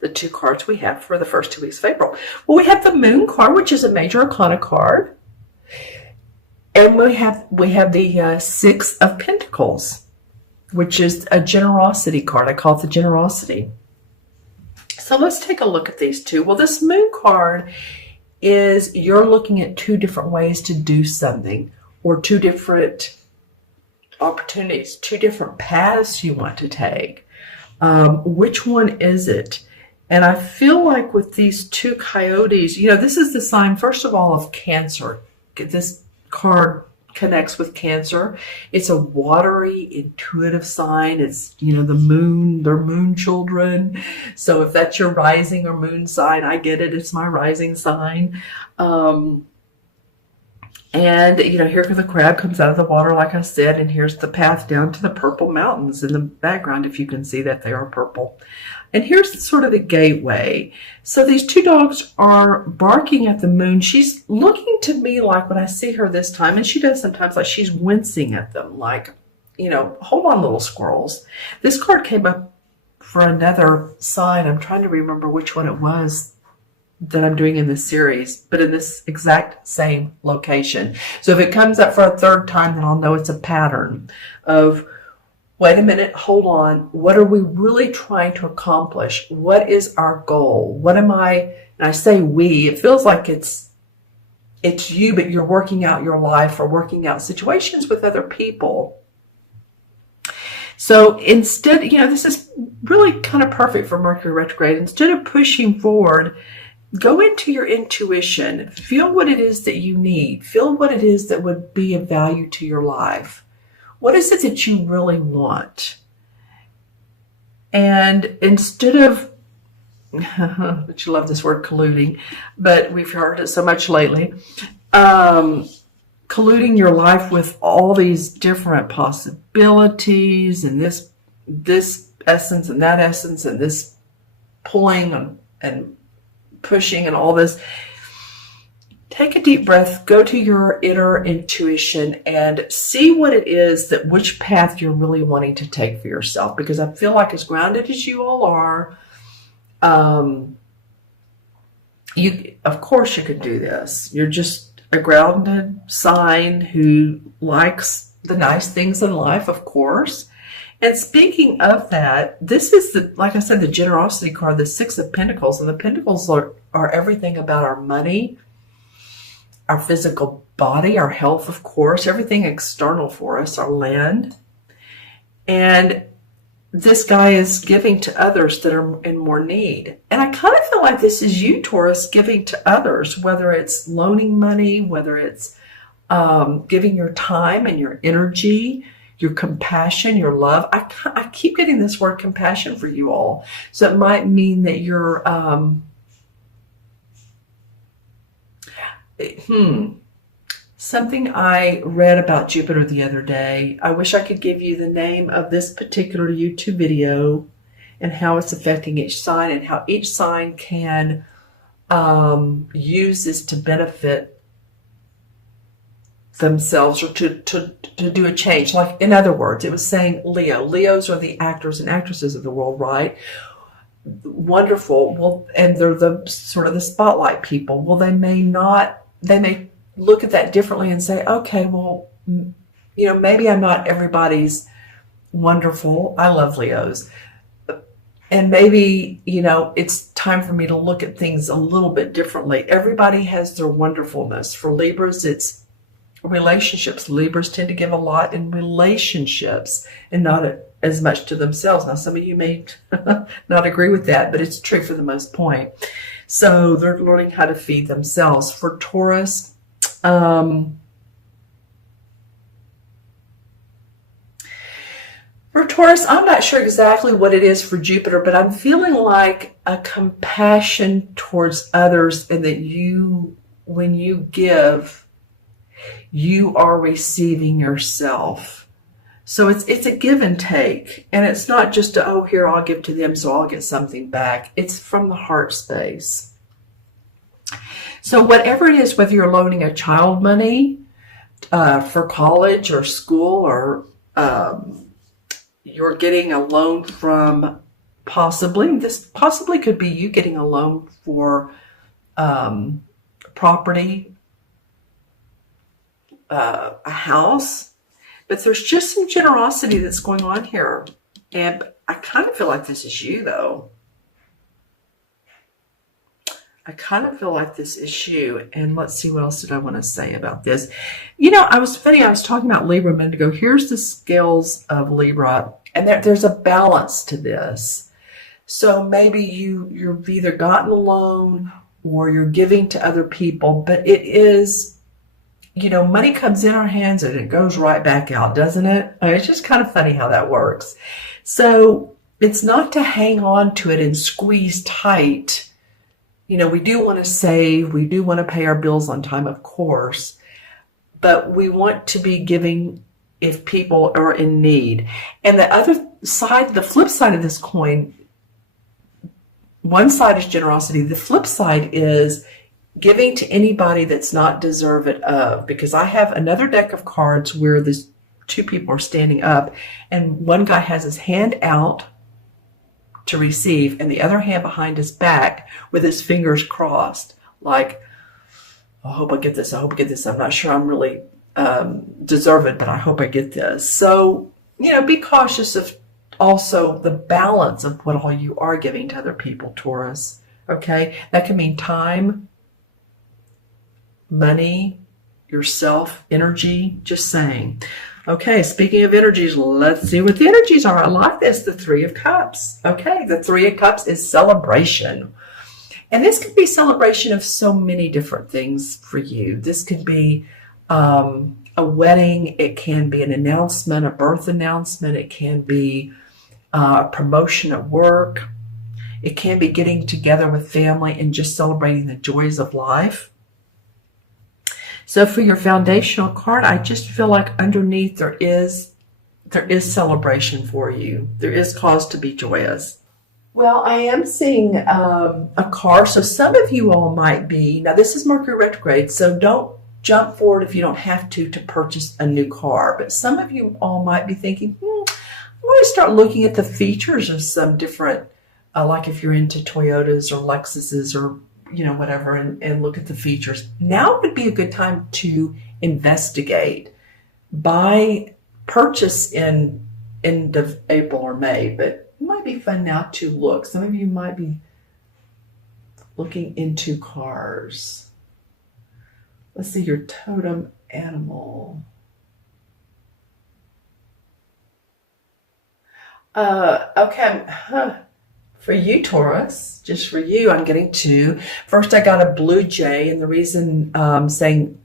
the 2 cards we have for the first 2 weeks of April. Well, we have the Moon card, which is a major arcana card. And we have the 6 of Pentacles, which is a generosity card. I call it the generosity. So let's take a look at these two. Well, this Moon card is you're looking at 2 different ways to do something, or 2 different opportunities, 2 different paths you want to take. Which one is it? And I feel like with these 2 coyotes, this is the sign, first of all, of Cancer. This card connects with Cancer. It's a watery, intuitive sign. It's, the moon, they're moon children. So if that's your rising or moon sign, I get it. It's my rising sign. And, here the crab comes out of the water, like I said, and here's the path down to the purple mountains in the background, if you can see that they are purple. And here's sort of the gateway. So these 2 dogs are barking at the moon. She's looking to me like, when I see her this time, and she does sometimes, like she's wincing at them, like, hold on, little squirrels. This card came up for another sign. I'm trying to remember which one it was that I'm doing in this series, but in this exact same location. So if it comes up for a 3rd time, then I'll know it's a pattern of, wait a minute, hold on. What are we really trying to accomplish? What is our goal? What am I, and I say we, it feels like it's you, but you're working out your life or working out situations with other people. So instead, this is really kind of perfect for Mercury retrograde. Instead of pushing forward, go into your intuition. Feel what it is that you need. Feel what it is that would be of value to your life. What is it that you really want? And instead of, but you love this word colluding, but we've heard it so much lately, colluding your life with all these different possibilities and this essence and that essence and this pulling and pushing and all this. Take a deep breath, go to your inner intuition and see what it is which path you're really wanting to take for yourself. Because I feel like as grounded as you all are, of course you could do this. You're just a grounded sign who likes the nice things in life, of course. And speaking of that, this is like I said, the generosity card, the 6 of Pentacles. And the Pentacles are everything about our money, our physical body, our health, of course, everything external for us, our land. And this guy is giving to others that are in more need. And I kind of feel like this is you, Taurus, giving to others, whether it's loaning money, whether it's giving your time and your energy, your compassion, your love. I keep getting this word compassion for you all. So it might mean that you're, something I read about Jupiter the other day. I wish I could give you the name of this particular YouTube video and how it's affecting each sign and how each sign can use this to benefit themselves or to do a change. Like, in other words, it was saying Leo. Leos are the actors and actresses of the world, right? Wonderful. Well, and they're the sort of the spotlight people. Well, they may look at that differently and say, okay, well, maybe I'm not everybody's wonderful. I love Leos. And maybe, it's time for me to look at things a little bit differently. Everybody has their wonderfulness. For Libras, it's relationships. Libras tend to give a lot in relationships and not as much to themselves. Now, some of you may not agree with that, but it's true for the most point. So they're learning how to feed themselves. For Taurus, I'm not sure exactly what it is for Jupiter, but I'm feeling like a compassion towards others, and that when you give, you are receiving yourself. So it's a give and take, and it's not just here, I'll give to them so I'll get something back. It's from the heart space. So whatever it is, whether you're loaning a child money for college or school, or you're getting a loan from possibly. This possibly could be you getting a loan for property, a house. But there's just some generosity that's going on here. And I kind of feel like this is you, though. I kind of feel like this is you. And let's see, what else did I want to say about this? You know, I was talking about Libra a minute ago. Here's the scales of Libra. And there's a balance to this. So maybe you've either gotten a loan or you're giving to other people. But it is, you know, money comes in our hands and it goes right back out, doesn't it? I mean, it's just kind of funny how that works. So it's not to hang on to it and squeeze tight. You know, we do want to save, we do want to pay our bills on time, of course, but we want to be giving if people are in need. And the other side, the flip side of this coin, one side is generosity. The flip side is giving to anybody that's not deserving of, because I have another deck of cards where there's two people are standing up and one guy has his hand out to receive and the other hand behind his back with his fingers crossed, like, I hope I get this, I hope I get this. I'm not sure I'm really deserving, but I hope I get this. So, you know, be cautious of also the balance of what all you are giving to other people, Taurus. Okay, that can mean time, money, yourself, energy, just saying. Okay, speaking of energies, let's see what the energies are. I like this, the Three of Cups. Okay, the Three of Cups is celebration. And this could be celebration of so many different things for you. This could be a wedding. It can be an announcement, a birth announcement. It can be a promotion at work. It can be getting together with family and just celebrating the joys of life. So for your foundational card, I just feel like underneath there is celebration for you. There is cause to be joyous. Well, I am seeing a car. So some of you all might be, now this is Mercury retrograde, so don't jump forward if you don't have to purchase a new car. But some of you all might be thinking, I'm going to start looking at the features of some different, like if you're into Toyotas or Lexuses or you know, whatever, and look at the features. Now would be a good time to investigate. Purchase in end of April or May, but it might be fun now to look. Some of you might be looking into cars. Let's see your totem animal. Okay. For you, Taurus, just for you, I'm getting two. First, I got a blue jay, and the reason I'm saying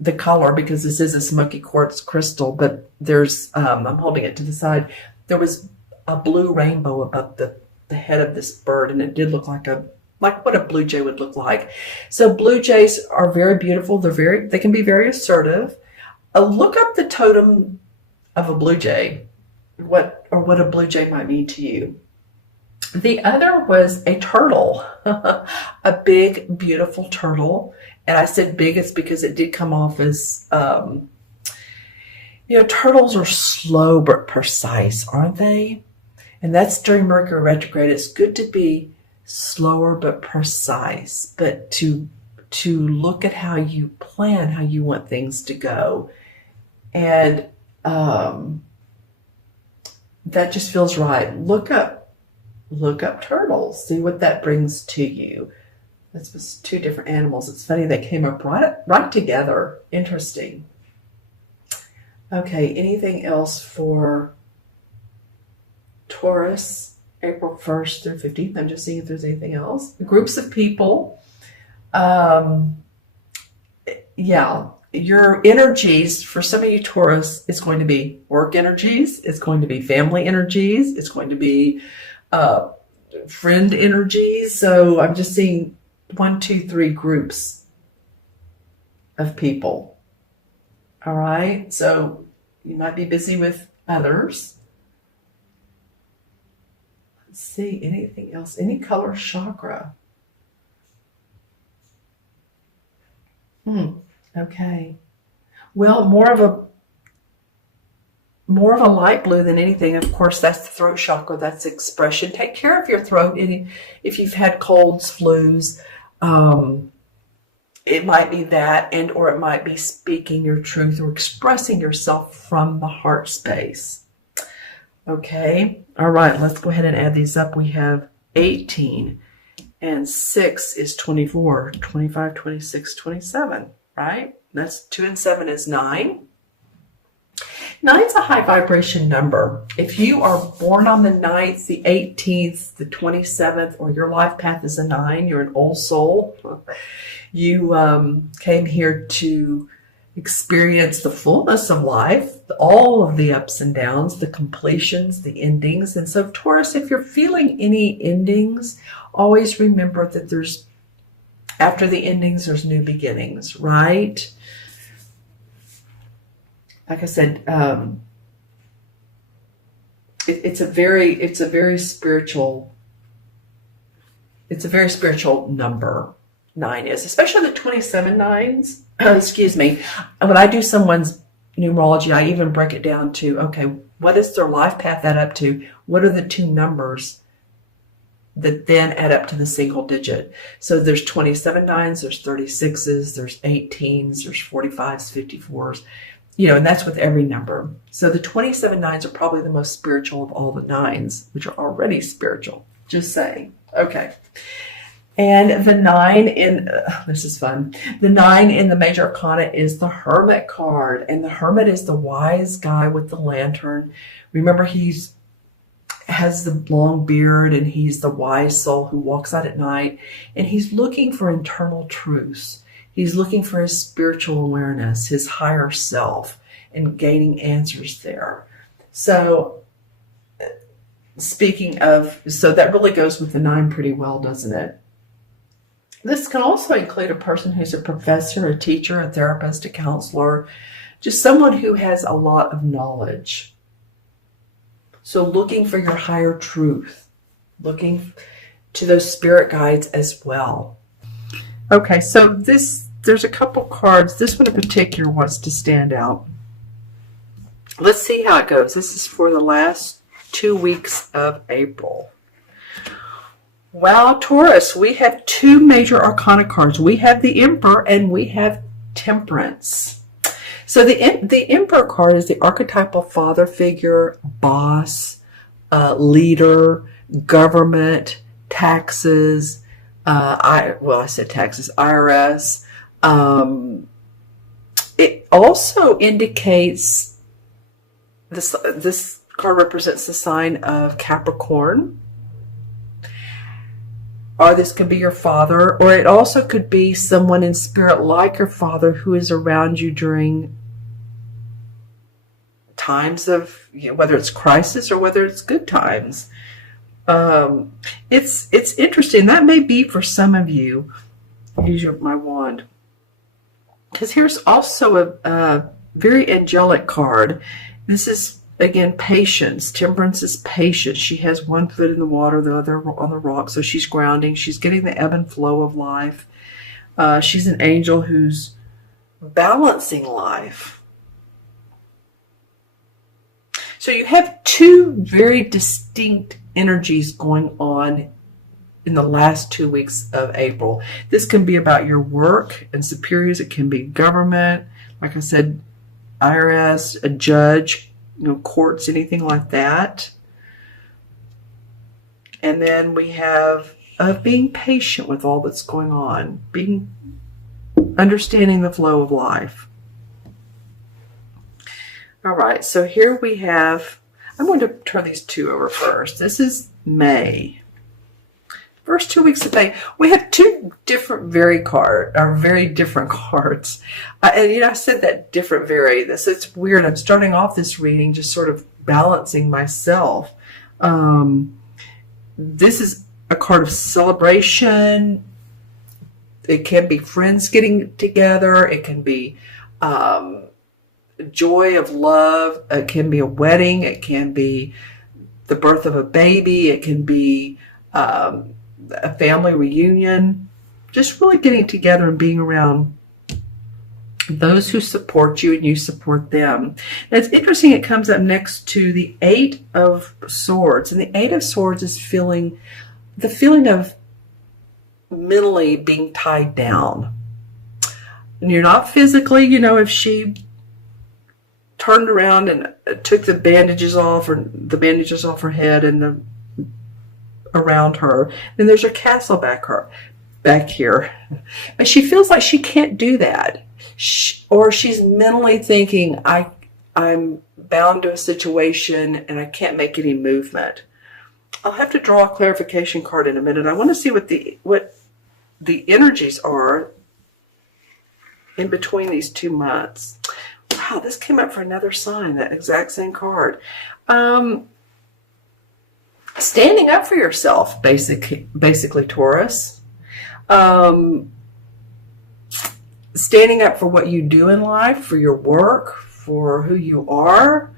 the color, because this is a smoky quartz crystal, but there's, I'm holding it to the side. There was a blue rainbow above the head of this bird, and it did look like what a blue jay would look like. So blue jays are very beautiful. They can be very assertive. Look up the totem of a blue jay, what a blue jay might mean to you. The other was a turtle, a big, beautiful turtle. And I said big, it's because it did come off as, you know, turtles are slow but precise, aren't they? And that's during Mercury retrograde. It's good to be slower but precise, but to look at how you plan, how you want things to go. And that just feels right. Look up turtles, see what that brings to you. This was two different animals. It's funny they came up right together. Interesting. Okay, anything else for Taurus, April 1st through 15th? I'm just seeing if there's anything else. Groups of people. Yeah, your energies, for some of you Taurus, it's going to be work energies. It's going to be family energies. It's going to be friend energies. So I'm just seeing 1, 2, 3 groups of people. All right. So you might be busy with others. Let's see, anything else? Any color chakra? Okay. Well, more more of a light blue than anything. Of course, that's the throat chakra. That's expression. Take care of your throat. If you've had colds, flus, it might be that, and or it might be speaking your truth or expressing yourself from the heart space. Okay. All right. Let's go ahead and add these up. We have 18 and 6 is 24, 25, 26, 27, right? That's 2 and 7 is 9. 9's a high vibration number. If you are born on the 9th, the 18th, the 27th, or your life path is a 9, you're an old soul. You came here to experience the fullness of life, all of the ups and downs, the completions, the endings. And so, Taurus, if you're feeling any endings, always remember that there's, after the endings, there's new beginnings, right? Like I said, it's a very spiritual number. 9 is, especially the 27 nines. Excuse me. When I do someone's numerology, I even break it down to, okay, what is their life path add up to? What are the 2 numbers that then add up to the single digit? So there's 27 nines, there's 36s, there's 18s, there's 45s, 54s, and that's with every number. So the 27 nines are probably the most spiritual of all the 9s, which are already spiritual. Just saying. Okay. And the 9 in, this is fun, the 9 in the major arcana is the Hermit card. And the Hermit is the wise guy with the lantern. Remember, has the long beard, and he's the wise soul who walks out at night. And he's looking for internal truths. He's looking for his spiritual awareness, his higher self, and gaining answers there. So speaking of, so that really goes with the 9 pretty well, doesn't it? This can also include a person who's a professor, a teacher, a therapist, a counselor, just someone who has a lot of knowledge. So looking for your higher truth, looking to those spirit guides as well. Okay, so there's a couple cards. This one in particular wants to stand out. Let's see how it goes. This is for the last 2 weeks of April. Wow, Taurus, we have 2 major arcana cards. We have the Emperor and we have Temperance. So the Emperor card is the archetypal father figure, boss, leader, government, taxes. I said taxes, IRS. It also indicates this card represents the sign of Capricorn. Or this could be your father, or it also could be someone in spirit like your father who is around you during times of, whether it's crisis or whether it's good times. It's interesting. That may be for some of you. Use my wand. Because here's also a very angelic card. This is, again, patience. Temperance is patience. She has one foot in the water, the other on the rock. So she's grounding. She's getting the ebb and flow of life. She's an angel who's balancing life. So you have 2 very distinct energies going on in the last 2 weeks of April. This can be about your work and superiors. It can be government. Like I said, IRS, a judge, courts, anything like that. And then we have being patient with all that's going on, understanding the flow of life. All right, so here we have, I'm going to turn these 2 over first. This is May. First 2 weeks of May, we have 2 different very different cards. And I said that different very. It's weird. I'm starting off this reading just sort of balancing myself. This is a card of celebration. It can be friends getting together. It can be joy of love. It can be a wedding. It can be the birth of a baby. It can be a family reunion, just really getting together and being around those who support you and you support them. Now, it's interesting, it comes up next to the Eight of Swords. And the Eight of Swords is the feeling of mentally being tied down. And you're not physically, if she turned around and took the bandages off her head and around her, then there's her castle back here. But she feels like she can't do that. Or she's mentally thinking, I'm bound to a situation and I can't make any movement. I'll have to draw a clarification card in a minute. I want to see what the energies are in between these 2 months. Wow, this came up for another sign, that exact same card. Standing up for yourself, basically, Taurus. Standing up for what you do in life, for your work, for who you are.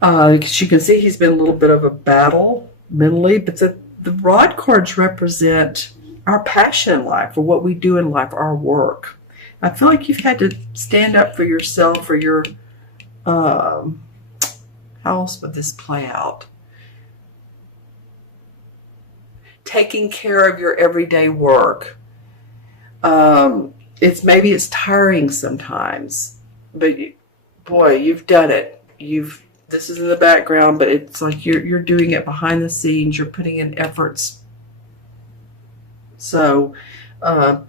Because you can see he's been a little bit of a battle mentally, but the rod cards represent our passion in life, for what we do in life, our work. I feel like you've had to stand up for yourself, for your, how else would this play out? Taking care of your everyday work. Maybe it's tiring sometimes, but boy, you've done it. This is in the background, but it's like you're doing it behind the scenes. You're putting in efforts. So,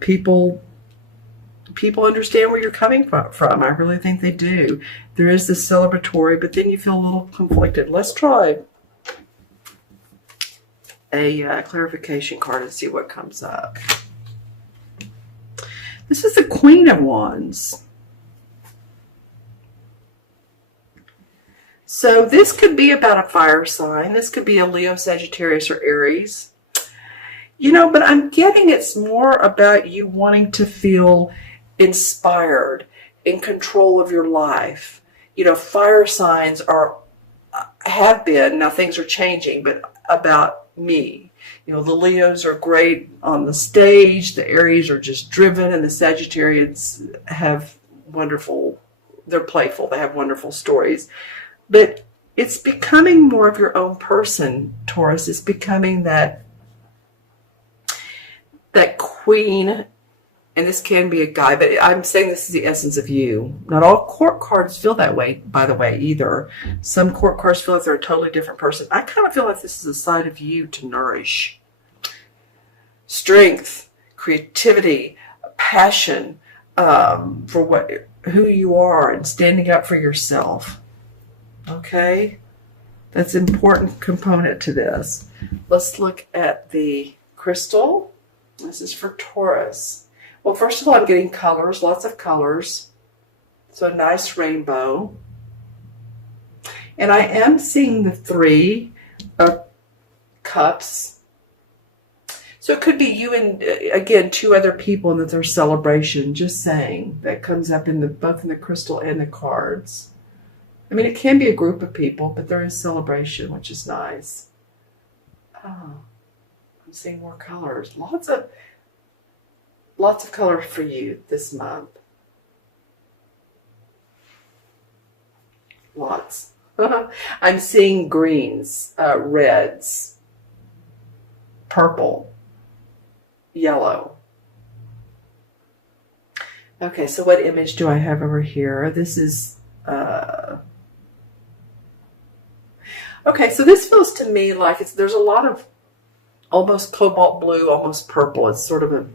people understand where you're coming from. I really think they do. There is this celebratory, but then you feel a little conflicted. Let's try a clarification card and see what comes up. This is the Queen of Wands. So this could be about a fire sign. This could be a Leo, Sagittarius, or Aries. But I'm getting it's more about you wanting to feel inspired, in control of your life. Fire signs have been, now things are changing, but about me. The Leos are great on the stage, the Aries are just driven, and the Sagittarians have they're playful, they have wonderful stories. But it's becoming more of your own person, Taurus. It's becoming that queen, and this can be a guy, but I'm saying this is the essence of you. Not all court cards feel that way, by the way, either. Some court cards feel like they're a totally different person. I kind of feel like this is a side of you to nourish. Strength, creativity, passion for who you are, and standing up for yourself. Okay? That's an important component to this. Let's look at the crystal. This is for Taurus. Well, first of all, I'm getting colors, lots of colors. So a nice rainbow. And I am seeing the 3 of Cups. So it could be you and, again, 2 other people, and that there's celebration. Just saying. That comes up both in the crystal and the cards. I mean, it can be a group of people, but there is celebration, which is nice. Oh, I'm seeing more colors. Lots of colors for you this month. Lots. I'm seeing greens, reds, purple, yellow. Okay, so what image do I have over here? This is, okay, so this feels to me like there's a lot of almost cobalt blue, almost purple. It's sort of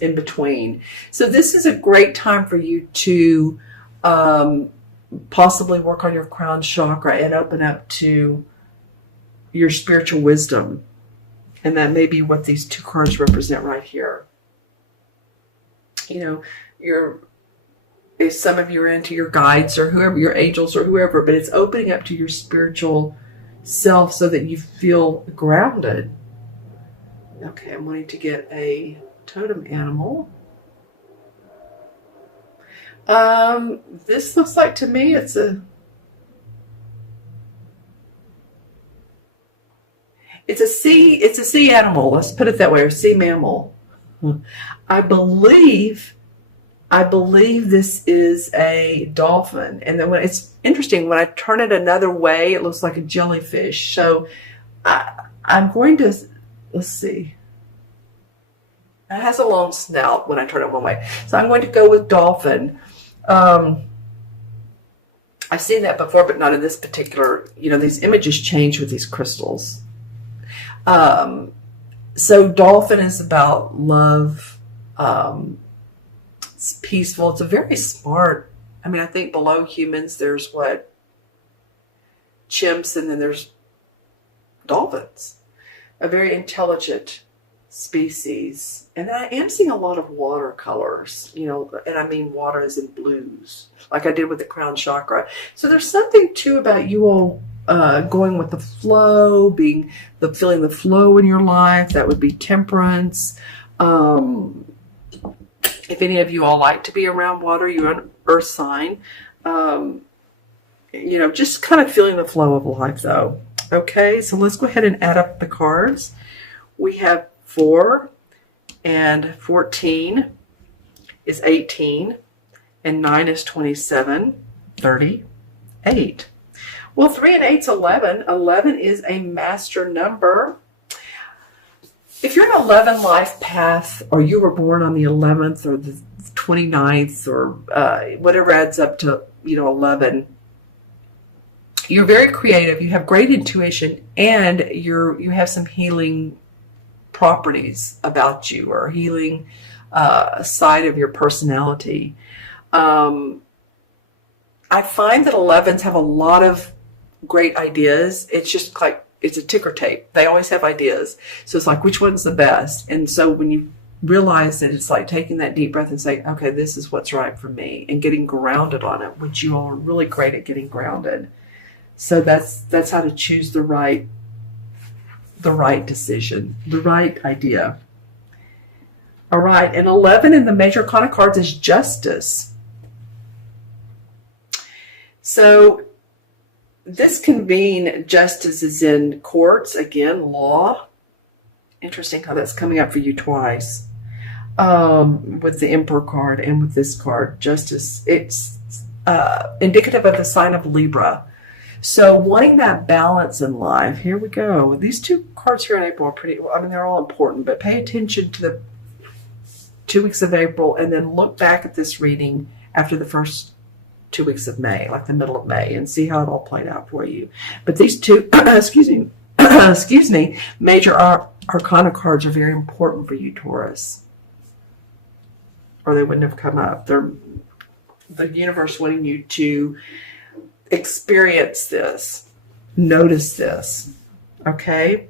in between. So this is a great time for you to possibly work on your crown chakra and open up to your spiritual wisdom. And that may be what these 2 cards represent right here. If some of you are into your guides or whoever, your angels or whoever, but it's opening up to your spiritual self so that you feel grounded. Okay, I'm wanting to get a totem animal. This looks like to me it's a sea animal. Let's put it that way, or sea mammal. I believe I believe this is a dolphin. And then when it's interesting, when I turn it another way, it looks like a jellyfish. So I'm going to, let's see. It has a long snout when I turn it one way. So I'm going to go with dolphin. I've seen that before, but not in this particular, these images change with these crystals. So dolphin is about love. It's peaceful. It's a very smart, I think below humans, there's chimps, and then there's dolphins. A very intelligent species. And I am seeing a lot of watercolors, and I mean water as in blues, like I did with the crown chakra. So there's something too about you all going with the flow, feeling the flow in your life. That would be temperance. If any of you all like to be around water, you're an earth sign. Just kind of feeling the flow of life though. Okay, so let's go ahead and add up the cards. We have 4 and 14 is 18, and 9 is 27, 38. Well, 3 and 8 is 11. 11 is a master number. If you're an 11 life path, or you were born on the 11th or the 29th, or whatever adds up to 11, you're very creative. You have great intuition, and you have some healing properties about you, or healing side of your personality. I find that 11s have a lot of great ideas. It's just like, it's a ticker tape. They always have ideas. So it's like, which one's the best? And so when you realize that, it's like taking that deep breath and saying, okay, this is what's right for me, and getting grounded on it, which you all are really great at getting grounded. So that's how to choose the right decision, the right idea. All right, and 11 in the major arcana cards is justice. So this can mean justice is in courts, again, law. Interesting how that's coming up for you twice. With the Emperor card and with this card, justice. It's indicative of the sign of Libra. So wanting that balance in life, here we go. These two cards here in April are pretty, they're all important, but pay attention to the 2 weeks of April, and then look back at this reading after the first 2 weeks of May, like the middle of May, and see how it all played out for you. But these two, excuse me, major arcana cards are very important for you, Taurus, or they wouldn't have come up. They're the universe wanting you to experience this, notice this, okay?